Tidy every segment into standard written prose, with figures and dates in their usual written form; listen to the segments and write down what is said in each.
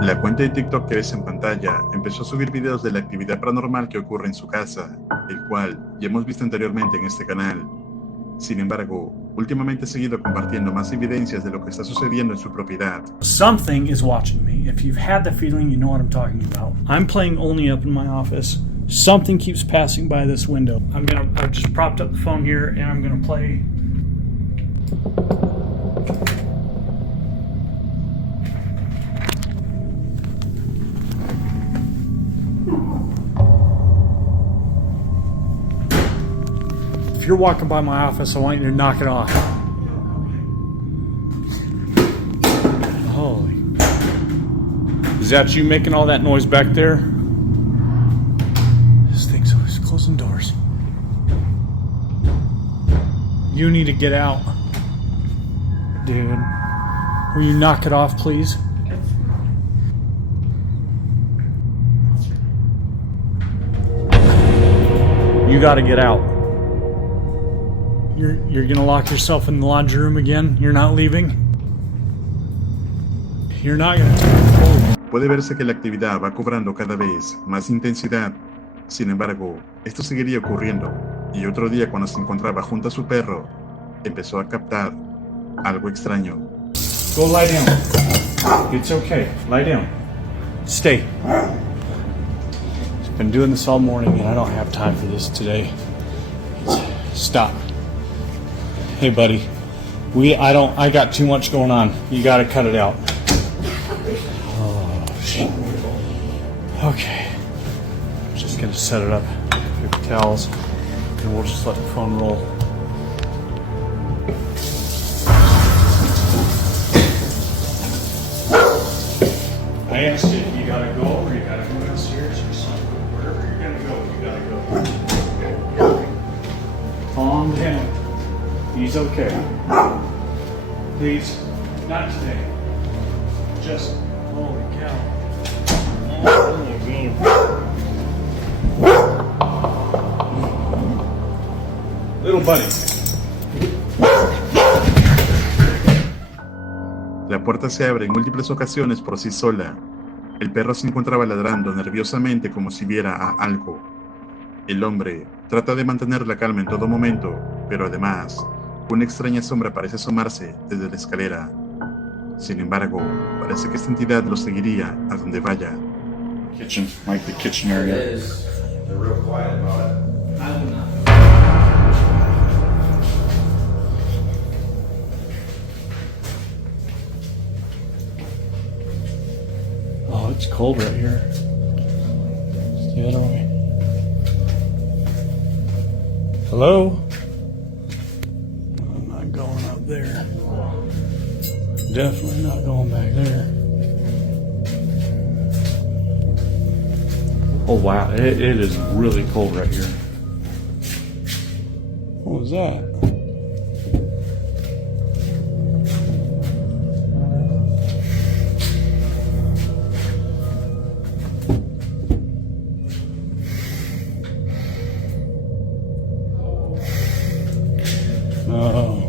La cuenta de TikTok que ves en pantalla empezó a subir videos de la actividad paranormal que ocurre en su casa, el cual ya hemos visto anteriormente en este canal. Sin embargo, últimamente ha seguido compartiendo más evidencias de lo que está sucediendo en su propiedad. Something is watching me. If you've had the feeling, you know what I'm talking about. I'm playing only up in my office. Something keeps passing by this window. I've just propped up the phone here and I'm gonna play. If you're walking by my office, I want you to knock it off. Holy. Is that you making all that noise back there? This thing's always closing doors. You need to get out. Dude. Will you knock it off, please? You gotta get out. You're gonna lock yourself in the laundry room again? You're not leaving? You're not gonna take it forward. Puede verse que la actividad va cobrando cada vez más intensidad. Sin embargo, esto seguiría ocurriendo, y otro día cuando se encontraba junto a su perro, empezó a captar algo extraño. Go lie down. It's okay. Lie down. Stay. I've been doing this all morning and I don't have time for this today. Stop. Hey buddy. I got too much going on. You gotta cut it out. Oh shit. Okay. I'm just gonna set it up. Paper towels. And we'll just let the phone roll. I asked you if you gotta go or you gotta go downstairs or something. Wherever you're gonna go, you gotta go. Calm down. He's okay. Please, not today. Just, holy cow. Little buddy. La puerta se abre en múltiples ocasiones por sí sola. El perro se encontraba ladrando nerviosamente como si viera a algo. El hombre trata de mantener la calma en todo momento, pero además, una extraña sombra parece asomarse desde la escalera. Sin embargo, parece que esta entidad lo seguiría a donde vaya. Kitchen, like the kitchen area. They're real quiet about it. I will not. Oh, it's cold right here. Stay that away. Hello? I'm not going up there. Definitely not going back there. Oh wow, it is really cold right here. What was that? Oh.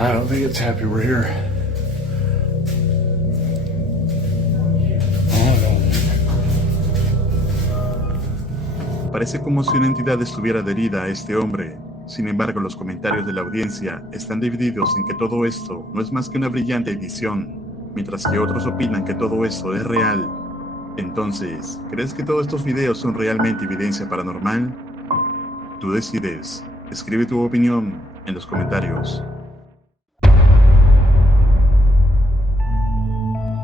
I don't think it's happy we're here. Oh, no. Parece como si una entidad estuviera adherida a este hombre. Sin embargo, los comentarios de la audiencia están divididos en que todo esto no es más que una brillante edición, mientras que otros opinan que todo esto es real. Entonces, ¿crees que todos estos videos son realmente evidencia paranormal? Tú decides. Escribe tu opinión en los comentarios.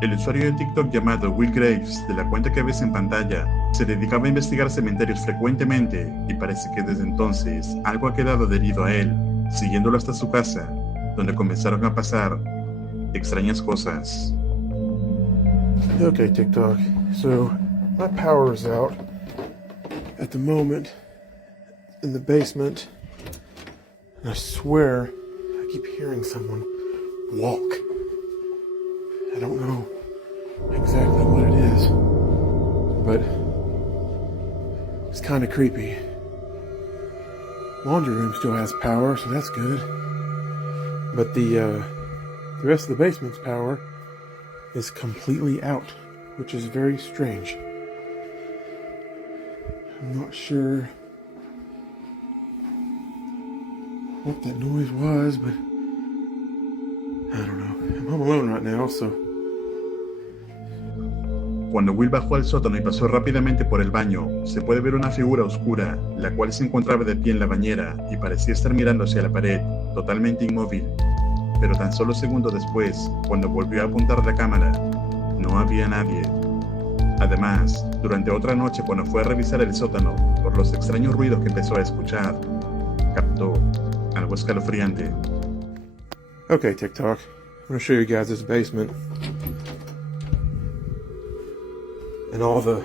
El usuario de TikTok llamado Will Graves, de la cuenta que ves en pantalla, se dedicaba a investigar cementerios frecuentemente y parece que desde entonces algo ha quedado adherido a él, siguiéndolo hasta su casa, donde comenzaron a pasar extrañas cosas. Okay, TikTok. So, my power is out at the moment in the basement. And I swear I keep hearing someone walk. I don't know exactly what it is, but it's kind of creepy. laundry room still has power, so that's good. But the rest of the basement's power is completely out, which is very strange. I'm not sure what that noise was, but I don't know. I'm home alone right now, so... Cuando Will bajó al sótano y pasó rápidamente por el baño, se puede ver una figura oscura, la cual se encontraba de pie en la bañera y parecía estar mirando hacia la pared, totalmente inmóvil. Pero tan solo segundos después, cuando volvió a apuntar la cámara, no había nadie. Además, durante otra noche cuando fue a revisar el sótano, por los extraños ruidos que empezó a escuchar, captó algo escalofriante. Okay, TikTok. I'm gonna show you guys this basement. And all the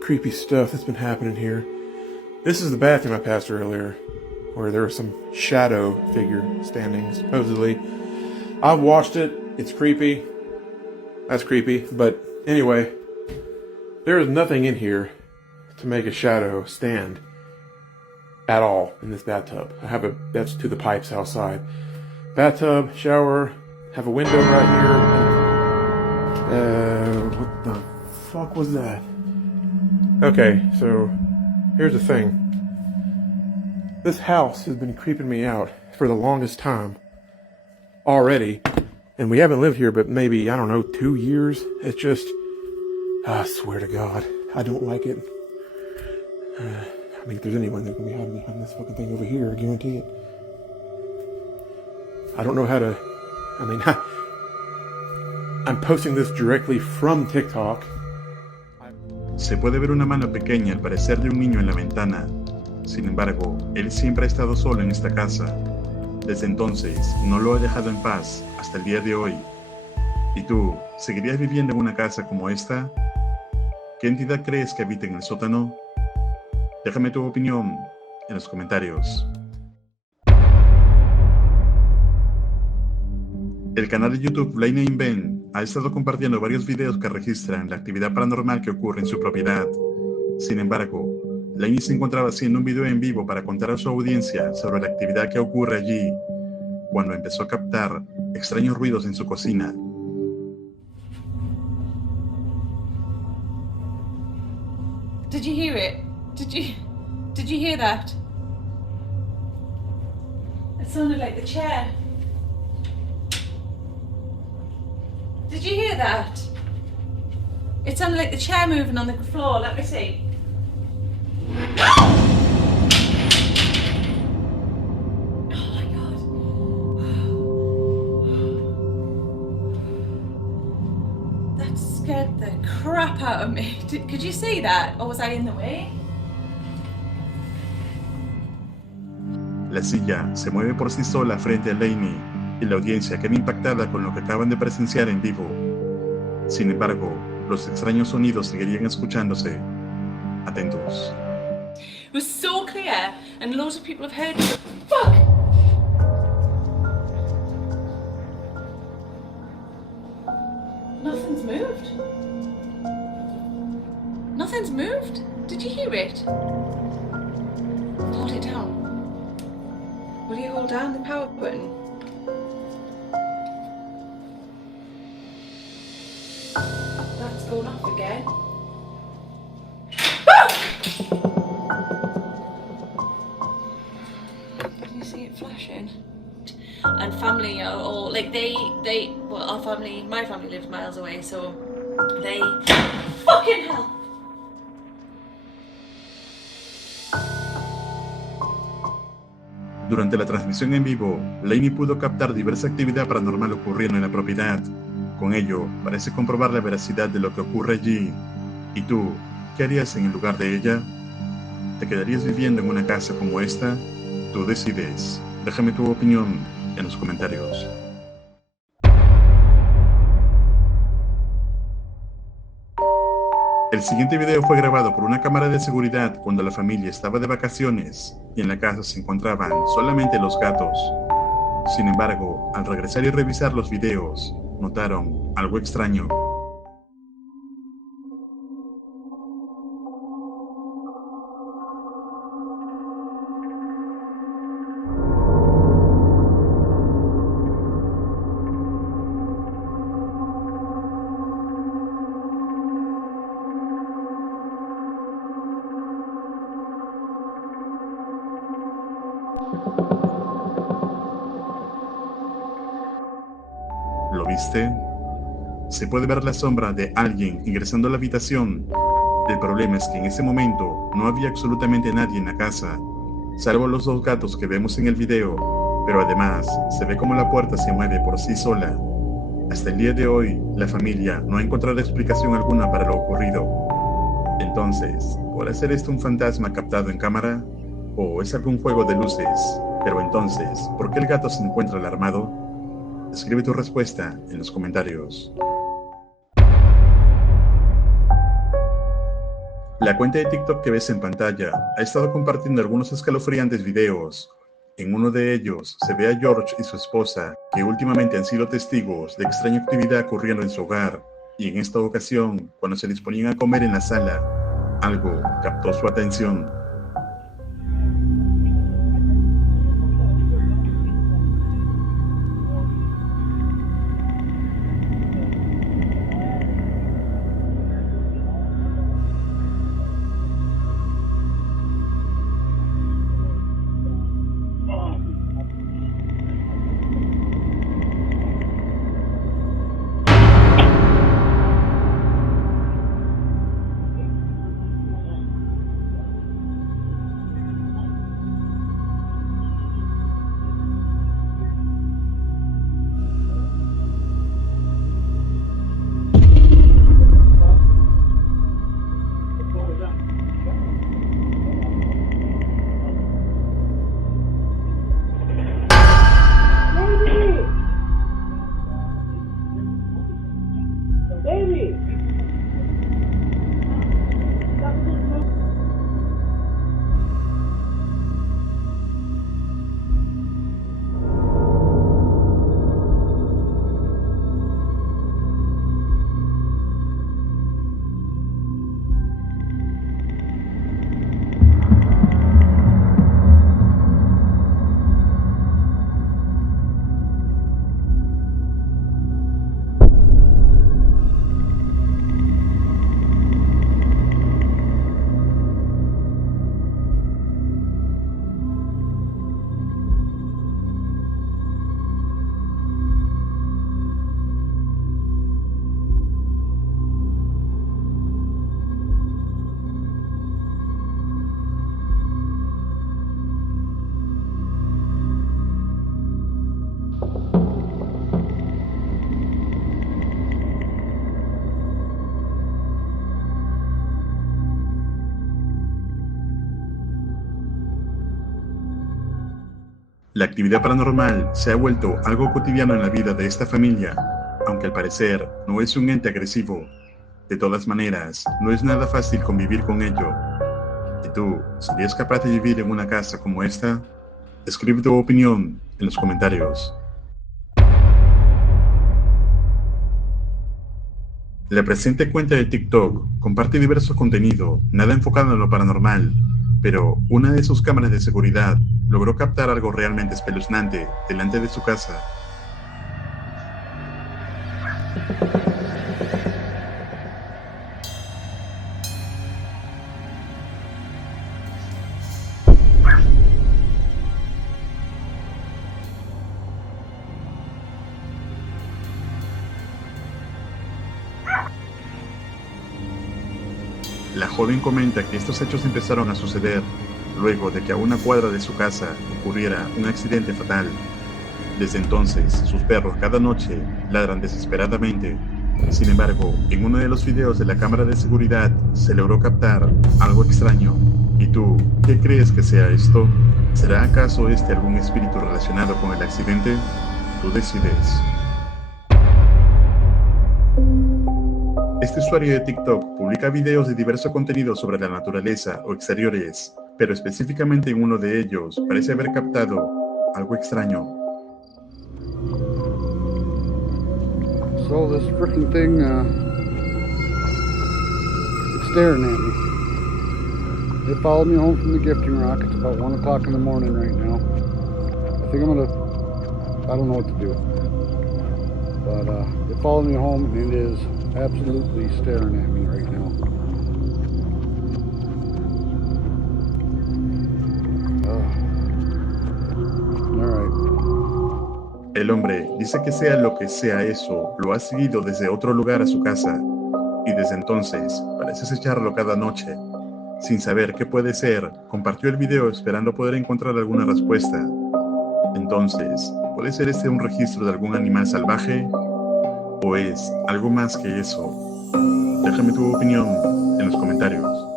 creepy stuff that's been happening here. This is the bathroom I passed earlier, where there was some shadow figure standing, supposedly. I've watched it. It's creepy. That's creepy. But anyway, there is nothing in here to make a shadow stand at all in this bathtub. That's to the pipes outside. Bathtub, shower, have a window right here. What the fuck was that? Okay, so here's the thing. This house has been creeping me out for the longest time already. And we haven't lived here but maybe, I don't know, 2 years. It's just, I swear to God, I don't like it. I mean, if there's anyone that can be hiding behind this fucking thing over here, I guarantee it. I don't know how to, I mean, I'm posting this directly from TikTok. Se puede ver una mano pequeña al parecer de un niño en la ventana. Sin embargo, él siempre ha estado solo en esta casa. Desde entonces, no lo ha dejado en paz hasta el día de hoy. ¿Y tú, seguirías viviendo en una casa como esta? ¿Qué entidad crees que habita en el sótano? Déjame tu opinión en los comentarios. El canal de YouTube Lainey Ben ha estado compartiendo varios videos que registran la actividad paranormal que ocurre en su propiedad. Sin embargo, Lainey se encontraba haciendo un video en vivo para contar a su audiencia sobre la actividad que ocurre allí, cuando empezó a captar extraños ruidos en su cocina. Did you hear it? Did you hear that? It sounded like the chair. Did you hear that? It sounded like the chair moving on the floor. Let me see. Oh my God. That scared the crap out of me. Could you see that? Or was I in the way? La silla se mueve por sí sola frente a Lainey y la audiencia queda impactada con lo que acaban de presenciar en vivo. Sin embargo, los extraños sonidos seguirían escuchándose. Atentos. It was so clear, and loads of people have heard it. Fuck! Nothing's moved. Nothing's moved. Did you hear it? Hold it down. Will you hold down the power button? That's going off again. Can you see it flashing? And family are all like well, our family, my family lives miles away, so they fucking hell. Durante la transmisión en vivo, Lainey pudo captar diversa actividad paranormal ocurriendo en la propiedad. Con ello, parece comprobar la veracidad de lo que ocurre allí. ¿Y tú, qué harías en el lugar de ella? ¿Te quedarías viviendo en una casa como esta? Tú decides. Déjame tu opinión en los comentarios. El siguiente video fue grabado por una cámara de seguridad cuando la familia estaba de vacaciones y en la casa se encontraban solamente los gatos. Sin embargo, al regresar y revisar los videos, notaron algo extraño. ¿Lo viste? Se puede ver la sombra de alguien ingresando a la habitación. El problema es que en ese momento no había absolutamente nadie en la casa, salvo los 2 gatos que vemos en el video, pero además se ve como la puerta se mueve por sí sola. Hasta el día de hoy, la familia no ha encontrado explicación alguna para lo ocurrido. Entonces, ¿podrá ser esto un fantasma captado en cámara? ¿O es algún juego de luces? Pero entonces, ¿por qué el gato se encuentra alarmado? Escribe tu respuesta en los comentarios. La cuenta de TikTok que ves en pantalla ha estado compartiendo algunos escalofriantes videos. En uno de ellos se ve a George y su esposa, que últimamente han sido testigos de extraña actividad ocurriendo en su hogar, y en esta ocasión, cuando se disponían a comer en la sala, algo captó su atención. La actividad paranormal se ha vuelto algo cotidiano en la vida de esta familia, aunque al parecer no es un ente agresivo. De todas maneras, no es nada fácil convivir con ello. ¿Y tú, serías capaz de vivir en una casa como esta? Escribe tu opinión en los comentarios. La presente cuenta de TikTok comparte diverso contenido, nada enfocado en lo paranormal, pero una de sus cámaras de seguridad logró captar algo realmente espeluznante delante de su casa. La joven comenta que estos hechos empezaron a suceder luego de que a una cuadra de su casa ocurriera un accidente fatal. Desde entonces, sus perros cada noche ladran desesperadamente. Sin embargo, en uno de los videos de la cámara de seguridad se logró captar algo extraño. ¿Y tú, qué crees que sea esto? ¿Será acaso este algún espíritu relacionado con el accidente? Tú decides. Este usuario de TikTok publica videos de diverso contenido sobre la naturaleza o exteriores, pero específicamente en uno de ellos parece haber captado algo extraño. So this freaking thing, it's staring at me. It followed me home from the gifting rock. It's about 1 o'clock in the morning right now. I think I don't know what to do. But it followed me home and it is absolutely staring at me right now. El hombre dice que sea lo que sea eso, lo ha seguido desde otro lugar a su casa, y desde entonces parece acecharlo cada noche. Sin saber qué puede ser, compartió el video esperando poder encontrar alguna respuesta. Entonces, ¿puede ser este un registro de algún animal salvaje? ¿O es algo más que eso? Déjame tu opinión en los comentarios.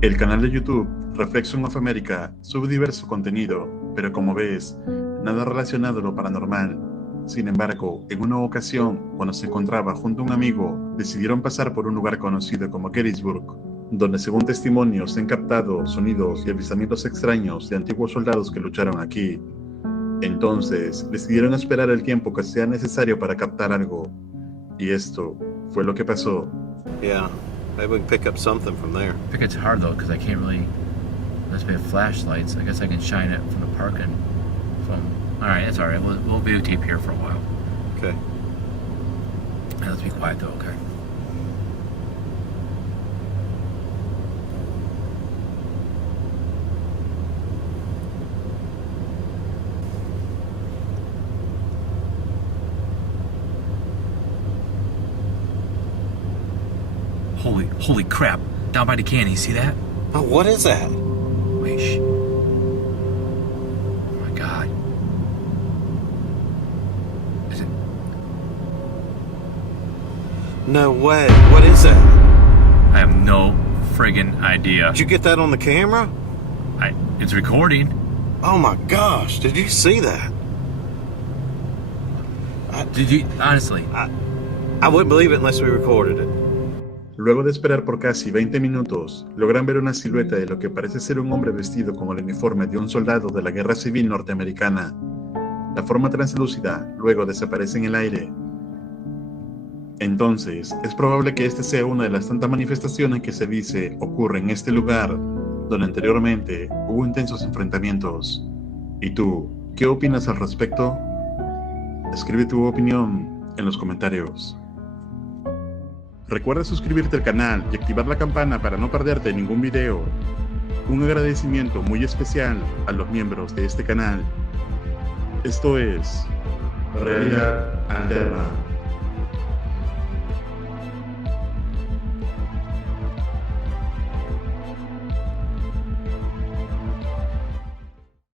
El canal de YouTube Reflection of America sube diverso contenido, pero como ves, nada relacionado a lo paranormal. Sin embargo, en una ocasión, cuando se encontraba junto a un amigo, decidieron pasar por un lugar conocido como Gettysburg, donde según testimonios se han captado sonidos y avistamientos extraños de antiguos soldados que lucharon aquí. Entonces, decidieron esperar el tiempo que sea necesario para captar algo. Y esto fue lo que pasó. Yeah, maybe we can pick up something from there. I think it's hard though, because I can't really, unless we have flashlights, I guess I can shine it from the parking. Alright, that's alright. We'll videotape here for a while. Okay. And let's be quiet though, okay? Holy crap. Down by the canyon, you see that? Oh, what is that? Wait, shh. Oh my god. Is it? No way. What is that? I have no friggin' idea. Did you get that on the camera? It's recording. Oh my gosh, did you see that? Did you, honestly? I wouldn't believe it unless we recorded it. Luego de esperar por casi 20 minutos, logran ver una silueta de lo que parece ser un hombre vestido con el uniforme de un soldado de la Guerra Civil norteamericana. La forma translúcida luego desaparece en el aire. Entonces, es probable que esta sea una de las tantas manifestaciones que se dice ocurre en este lugar, donde anteriormente hubo intensos enfrentamientos. ¿Y tú, qué opinas al respecto? Escribe tu opinión en los comentarios. Recuerda suscribirte al canal y activar la campana para no perderte ningún video. Un agradecimiento muy especial a los miembros de este canal. Esto es Realidad Alterna.